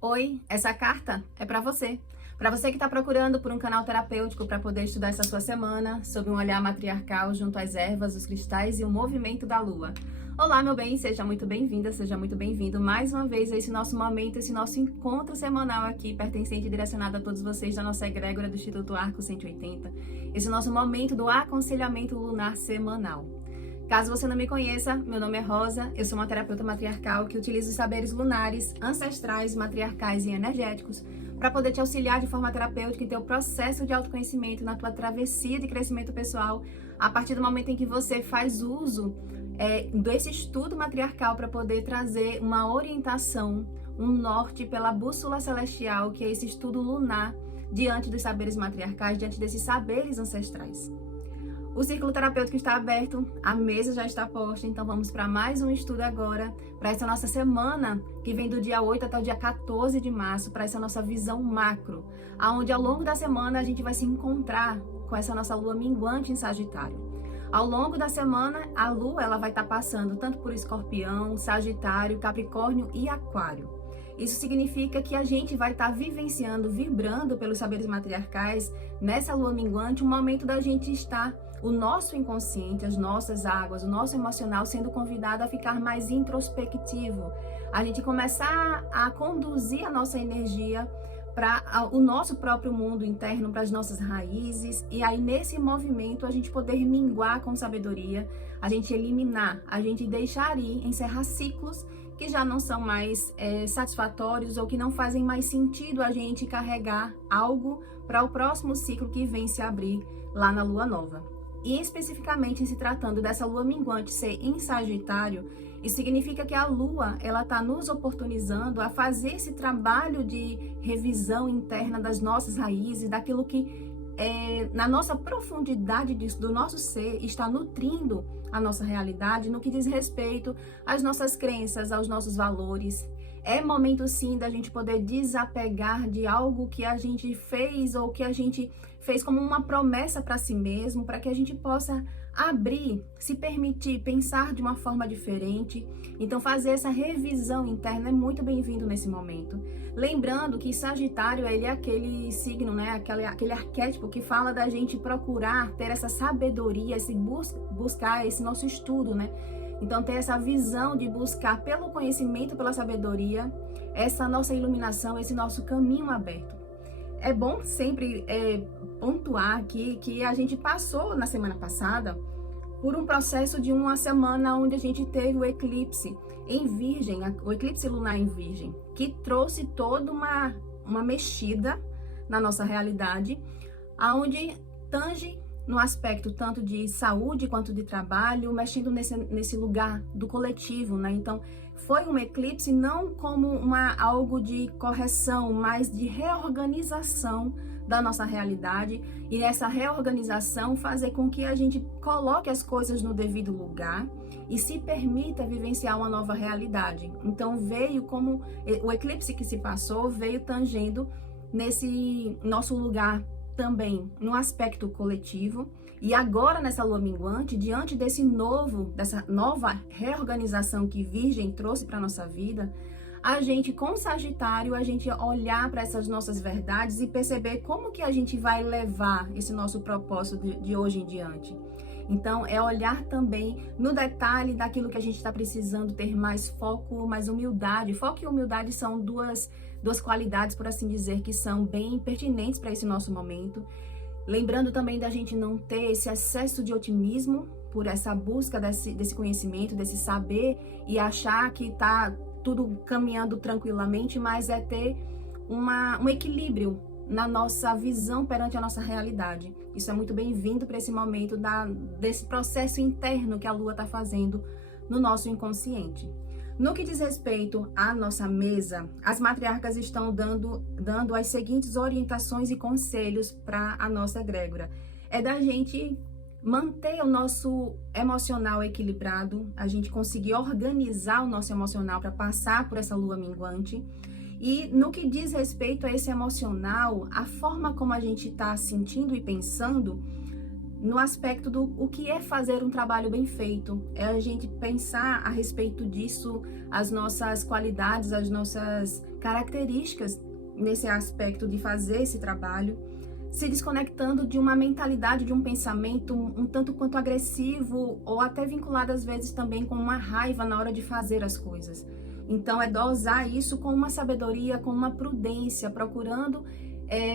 Oi, essa carta é para você. Para você que está procurando por um canal terapêutico para poder estudar essa sua semana sob um olhar matriarcal junto às ervas, os cristais e o movimento da lua. Olá, meu bem, seja muito bem-vinda, seja muito bem-vindo mais uma vez a esse nosso momento, esse nosso encontro semanal aqui, pertencente e direcionado a todos vocês da nossa egrégora do Instituto Arco 180. Esse nosso momento do aconselhamento lunar semanal. Caso você não me conheça, meu nome é Rosa, eu sou uma terapeuta matriarcal que utiliza os saberes lunares, ancestrais, matriarcais e energéticos para poder te auxiliar de forma terapêutica em teu processo de autoconhecimento, na tua travessia de crescimento pessoal, a partir do momento em que você faz uso desse estudo matriarcal para poder trazer uma orientação, um norte pela bússola celestial, que é esse estudo lunar, diante dos saberes matriarcais, diante desses saberes ancestrais. O círculo terapêutico está aberto, a mesa já está posta, então vamos para mais um estudo agora, para essa nossa semana, que vem do dia 8 até o dia 14 de março, para essa nossa visão macro, aonde ao longo da semana a gente vai se encontrar com essa nossa lua minguante em Sagitário. Ao longo da semana, a lua ela vai estar passando tanto por Escorpião, Sagitário, Capricórnio e Aquário. Isso significa que a gente vai estar vivenciando, vibrando pelos saberes matriarcais, nessa lua minguante, um momento da gente estar, o nosso inconsciente, as nossas águas, o nosso emocional sendo convidado a ficar mais introspectivo. A gente começar a conduzir a nossa energia para o nosso próprio mundo interno, para as nossas raízes, e aí nesse movimento a gente poder minguar com sabedoria, a gente eliminar, a gente deixar ir, encerrar ciclos que já não são mais satisfatórios ou que não fazem mais sentido a gente carregar algo para o próximo ciclo que vem se abrir lá na lua nova. E especificamente se tratando dessa lua minguante ser em Sagitário, isso significa que a lua ela está nos oportunizando a fazer esse trabalho de revisão interna das nossas raízes, daquilo que na nossa profundidade do nosso ser está nutrindo a nossa realidade no que diz respeito às nossas crenças, aos nossos valores. É momento sim da gente poder desapegar de algo que a gente fez ou que a gente fez como uma promessa para si mesmo, para que a gente possa abrir, se permitir pensar de uma forma diferente. Então fazer essa revisão interna é muito bem-vindo nesse momento. Lembrando que Sagitário ele é aquele signo, né, aquele arquétipo que fala da gente procurar ter essa sabedoria, buscar esse nosso estudo, né? Então ter essa visão de buscar pelo conhecimento, pela sabedoria, essa nossa iluminação, esse nosso caminho aberto. É bom sempre pontuar aqui que a gente passou na semana passada por um processo de uma semana onde a gente teve o eclipse em Virgem, o eclipse lunar em Virgem, que trouxe toda uma mexida na nossa realidade, aonde tange no aspecto tanto de saúde quanto de trabalho, mexendo nesse lugar do coletivo, né? Então, foi um eclipse não como algo de correção, mas de reorganização da nossa realidade, e essa reorganização fazer com que a gente coloque as coisas no devido lugar e se permita vivenciar uma nova realidade. Então, veio como o eclipse que se passou, veio tangendo nesse nosso lugar também no aspecto coletivo, e agora nessa lua minguante, diante dessa nova reorganização que Virgem trouxe para nossa vida, a gente com Sagitário, a gente olhar para essas nossas verdades e perceber como que a gente vai levar esse nosso propósito de hoje em diante. Então, é olhar também no detalhe daquilo que a gente está precisando ter mais foco, mais humildade. Foco e humildade são duas qualidades, por assim dizer, que são bem pertinentes para esse nosso momento. Lembrando também da gente não ter esse excesso de otimismo por essa busca desse conhecimento, desse saber e achar que está tudo caminhando tranquilamente, mas é ter um equilíbrio na nossa visão perante a nossa realidade. Isso é muito bem-vindo para esse momento desse processo interno que a Lua está fazendo no nosso inconsciente. No que diz respeito à nossa mesa, as matriarcas estão dando as seguintes orientações e conselhos para a nossa egrégora. É da gente manter o nosso emocional equilibrado, a gente conseguir organizar o nosso emocional para passar por essa lua minguante. E no que diz respeito a esse emocional, a forma como a gente está sentindo e pensando, no aspecto do o que é fazer um trabalho bem feito, é a gente pensar a respeito disso, as nossas qualidades, as nossas características nesse aspecto de fazer esse trabalho, se desconectando de uma mentalidade, de um pensamento um tanto quanto agressivo ou até vinculado às vezes também com uma raiva na hora de fazer as coisas. Então é dosar isso com uma sabedoria, com uma prudência, procurando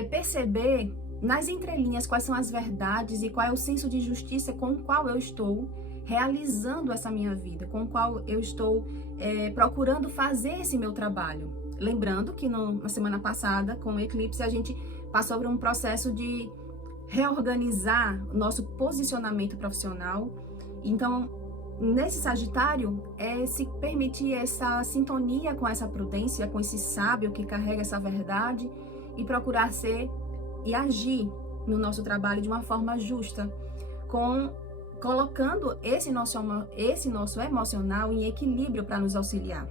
perceber nas entrelinhas quais são as verdades e qual é o senso de justiça com o qual eu estou realizando essa minha vida, com o qual eu estou procurando fazer esse meu trabalho. Lembrando que na semana passada, com o eclipse, a gente passou por um processo de reorganizar o nosso posicionamento profissional. Então, nesse Sagitário, é se permitir essa sintonia com essa prudência, com esse sábio que carrega essa verdade e procurar ser e agir no nosso trabalho de uma forma justa, colocando esse nosso emocional em equilíbrio para nos auxiliar.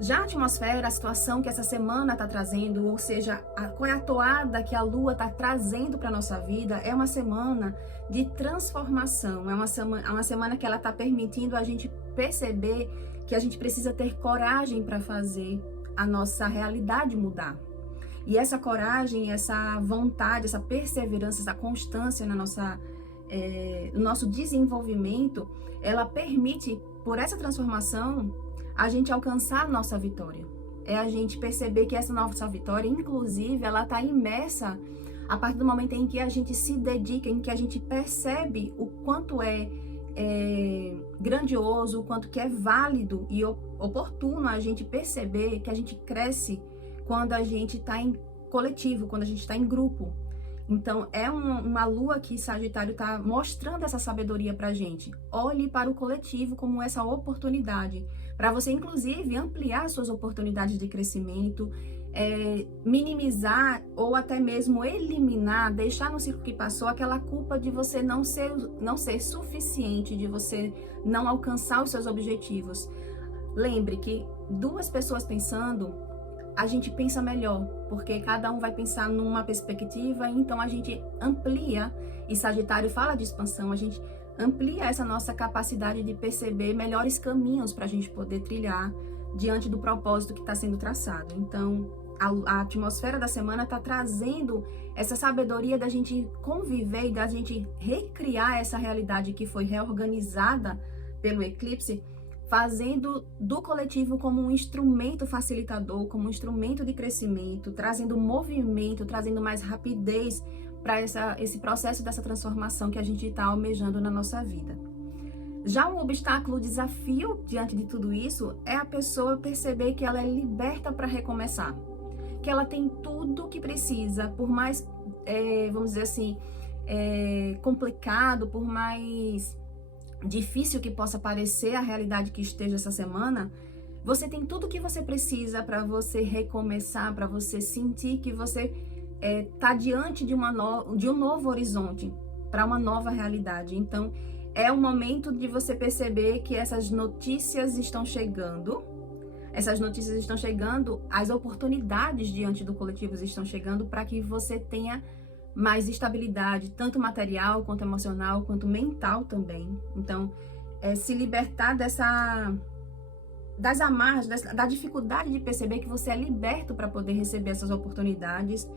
Já a atmosfera, a situação que essa semana está trazendo, ou seja, qual é a toada que a Lua está trazendo para a nossa vida, é uma semana de transformação, é uma semana que ela está permitindo a gente perceber que a gente precisa ter coragem para fazer a nossa realidade mudar. E essa coragem, essa vontade, essa perseverança, essa constância no nosso desenvolvimento, ela permite, por essa transformação, a gente alcançar a nossa vitória. É a gente perceber que essa nossa vitória, inclusive, ela está imersa a partir do momento em que a gente se dedica, em que a gente percebe o quanto é grandioso, o quanto que é válido e oportuno a gente perceber que a gente cresce quando a gente está em coletivo, quando a gente está em grupo. Então, é uma lua que Sagitário está mostrando essa sabedoria para a gente. Olhe para o coletivo como essa oportunidade, para você, inclusive, ampliar suas oportunidades de crescimento, minimizar ou até mesmo eliminar, deixar no ciclo que passou aquela culpa de você não ser suficiente, de você não alcançar os seus objetivos. Lembre que duas pessoas pensando, a gente pensa melhor, porque cada um vai pensar numa perspectiva, então a gente amplia, e Sagitário fala de expansão, a gente amplia essa nossa capacidade de perceber melhores caminhos para a gente poder trilhar diante do propósito que está sendo traçado. Então, a atmosfera da semana está trazendo essa sabedoria da gente conviver e da gente recriar essa realidade que foi reorganizada pelo eclipse, fazendo do coletivo como um instrumento facilitador, como um instrumento de crescimento, trazendo movimento, trazendo mais rapidez para esse processo dessa transformação que a gente está almejando na nossa vida. Já um obstáculo, o desafio diante de tudo isso é a pessoa perceber que ela é liberta para recomeçar, que ela tem tudo que precisa, por mais, vamos dizer assim, complicado, por mais difícil que possa parecer a realidade que esteja essa semana, você tem tudo que você precisa para você recomeçar, para você sentir que você está diante de um novo horizonte, para uma nova realidade. Então, é o momento de você perceber que essas notícias estão chegando, as oportunidades diante do coletivo estão chegando para que você tenha mais estabilidade, tanto material, quanto emocional, quanto mental também. Então, se libertar das amarras, da dificuldade de perceber que você é liberto para poder receber essas oportunidades.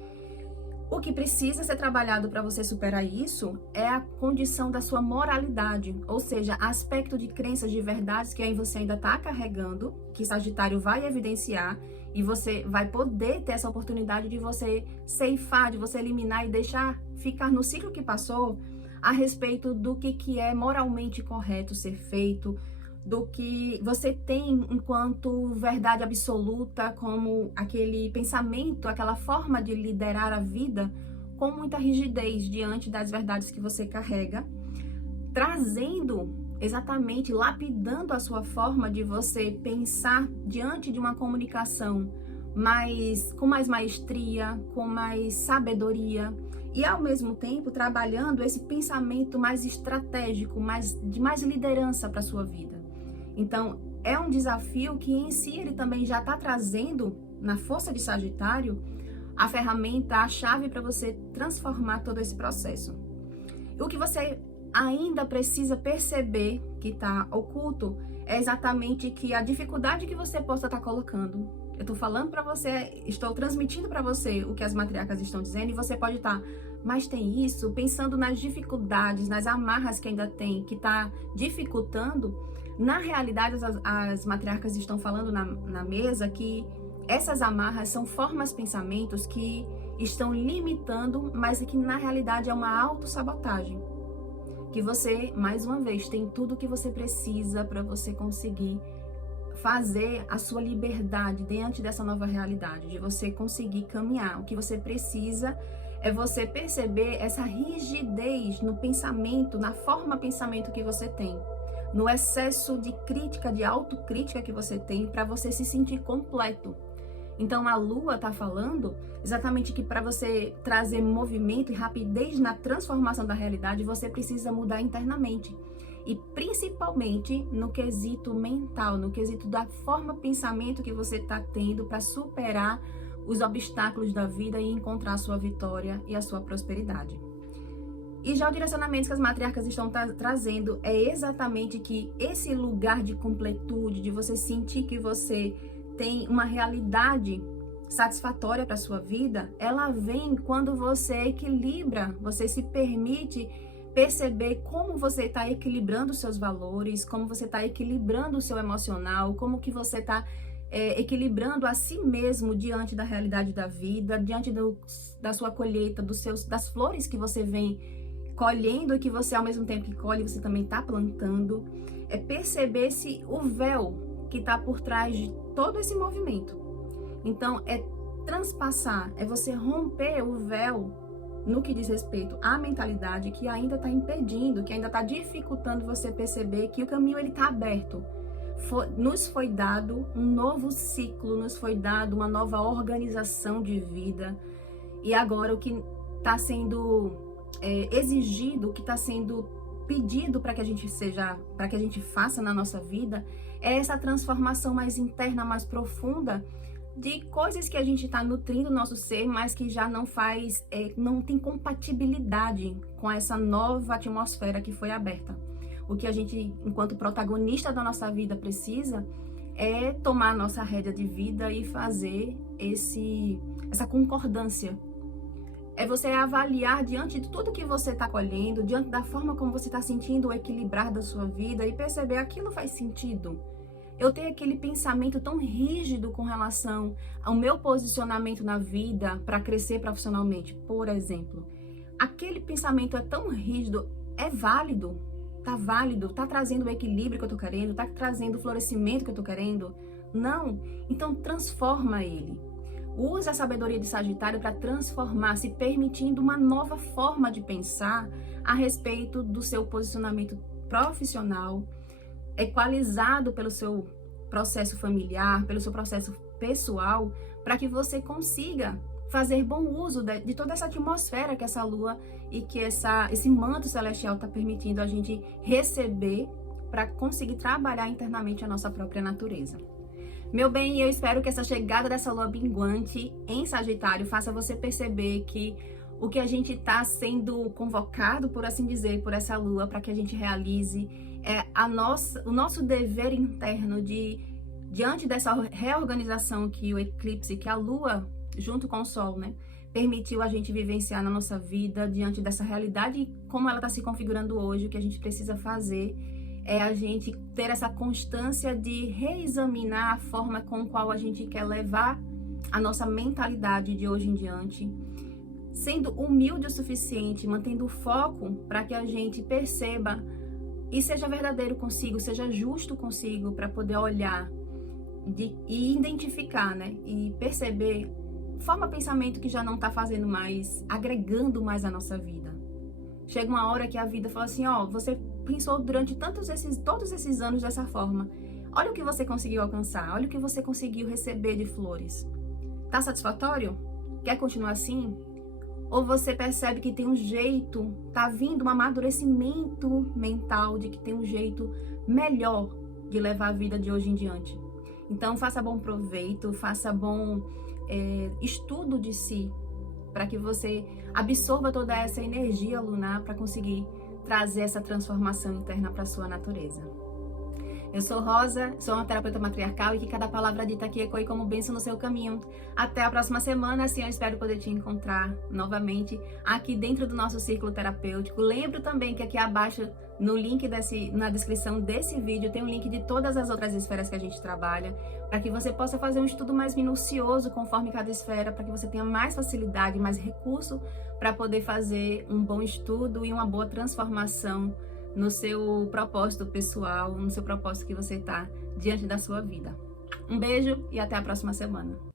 O que precisa ser trabalhado para você superar isso é a condição da sua moralidade, ou seja, aspecto de crenças, de verdades que aí você ainda está carregando, que Sagitário vai evidenciar, e você vai poder ter essa oportunidade de você ceifar, de você eliminar e deixar ficar no ciclo que passou a respeito do que é moralmente correto ser feito, do que você tem enquanto verdade absoluta, como aquele pensamento, aquela forma de liderar a vida com muita rigidez diante das verdades que você carrega, trazendo exatamente, lapidando a sua forma de você pensar diante de uma comunicação com mais maestria, com mais sabedoria, e ao mesmo tempo trabalhando esse pensamento mais estratégico, de mais liderança para a sua vida. Então, é um desafio que em si ele também já está trazendo, na força de Sagitário, a ferramenta, a chave para você transformar todo esse processo. O que você ainda precisa perceber que está oculto é exatamente que a dificuldade que você possa estar colocando, Eu estou falando para você, estou transmitindo para você o que as matriarcas estão dizendo, e você pode estar, mas tem isso, pensando nas dificuldades, nas amarras que ainda tem, que está dificultando. Na realidade, as matriarcas estão falando na mesa que essas amarras são formas, pensamentos que estão limitando, mas que na realidade é uma autossabotagem. Que você, mais uma vez, tem tudo o que você precisa para você conseguir fazer a sua liberdade diante dessa nova realidade, de você conseguir caminhar. O que você precisa é você perceber essa rigidez no pensamento, na forma pensamento que você tem, no excesso de crítica, de autocrítica que você tem, para você se sentir completo. Então a Lua está falando exatamente que para você trazer movimento e rapidez na transformação da realidade, você precisa mudar internamente. E principalmente no quesito mental, no quesito da forma pensamento que você está tendo para superar os obstáculos da vida e encontrar a sua vitória e a sua prosperidade. E já o direcionamento que as matriarcas estão trazendo é exatamente que esse lugar de completude, de você sentir que você tem uma realidade satisfatória para a sua vida, ela vem quando você equilibra, você se permite perceber como você está equilibrando os seus valores, como você está equilibrando o seu emocional, como que você está equilibrando a si mesmo diante da realidade da vida, diante da sua colheita, das flores que você vem colhendo e que você, ao mesmo tempo que colhe, você também está plantando. É perceber o véu que está por trás de todo esse movimento. Então, é transpassar, é você romper o véu no que diz respeito à mentalidade que ainda está impedindo, que ainda está dificultando você perceber que o caminho ele está aberto. Nos foi dado um novo ciclo, nos foi dado uma nova organização de vida, e agora o que está sendo exigido, o que está sendo pedido para que a gente faça na nossa vida é essa transformação mais interna, mais profunda, de coisas que a gente está nutrindo o nosso ser, mas que já não tem compatibilidade com essa nova atmosfera que foi aberta. O que a gente, enquanto protagonista da nossa vida, precisa é tomar a nossa rédea de vida e fazer essa concordância. É você avaliar diante de tudo que você está colhendo, diante da forma como você está sentindo o equilibrar da sua vida e perceber aquilo faz sentido. Eu tenho aquele pensamento tão rígido com relação ao meu posicionamento na vida para crescer profissionalmente, por exemplo. Aquele pensamento é tão rígido, é válido, tá trazendo o equilíbrio que eu tô querendo, tá trazendo o florescimento que eu tô querendo? Não, então transforma ele. Use a sabedoria de Sagitário para transformar, se permitindo uma nova forma de pensar a respeito do seu posicionamento profissional, equalizado pelo seu processo familiar, pelo seu processo pessoal, para que você consiga fazer bom uso de toda essa atmosfera que essa lua e que esse manto celestial está permitindo a gente receber para conseguir trabalhar internamente a nossa própria natureza. Meu bem, eu espero que essa chegada dessa lua minguante em Sagitário faça você perceber que o que a gente está sendo convocado, por assim dizer, por essa lua, para que a gente realize o nosso dever interno diante dessa reorganização que o eclipse, que a lua, junto com o sol, né, permitiu a gente vivenciar na nossa vida, diante dessa realidade, como ela está se configurando hoje. O que a gente precisa fazer é a gente ter essa constância de reexaminar a forma com a qual a gente quer levar a nossa mentalidade de hoje em diante, sendo humilde o suficiente, mantendo o foco para que a gente perceba e seja verdadeiro consigo, seja justo consigo, para poder olhar e identificar, né? E perceber forma pensamento que já não está fazendo mais, agregando mais a nossa vida. Chega uma hora que a vida fala assim, ó, você pensou durante todos esses anos dessa forma. Olha o que você conseguiu alcançar, olha o que você conseguiu receber de flores. Tá satisfatório? Quer continuar assim? Ou você percebe que tem um jeito, tá vindo um amadurecimento mental de que tem um jeito melhor de levar a vida de hoje em diante. Então faça bom proveito, faça bom estudo de si, para que você absorva toda essa energia lunar para conseguir trazer essa transformação interna para a sua natureza. Eu sou Rosa, sou uma terapeuta matriarcal e que cada palavra dita aqui ecoe como bênção no seu caminho. Até a próxima semana, assim eu espero poder te encontrar novamente aqui dentro do nosso círculo terapêutico. Lembro também que aqui abaixo, no link na descrição desse vídeo, tem um link de todas as outras esferas que a gente trabalha, para que você possa fazer um estudo mais minucioso conforme cada esfera, para que você tenha mais facilidade, mais recurso para poder fazer um bom estudo e uma boa transformação no seu propósito pessoal, no seu propósito que você está diante da sua vida. Um beijo e até a próxima semana.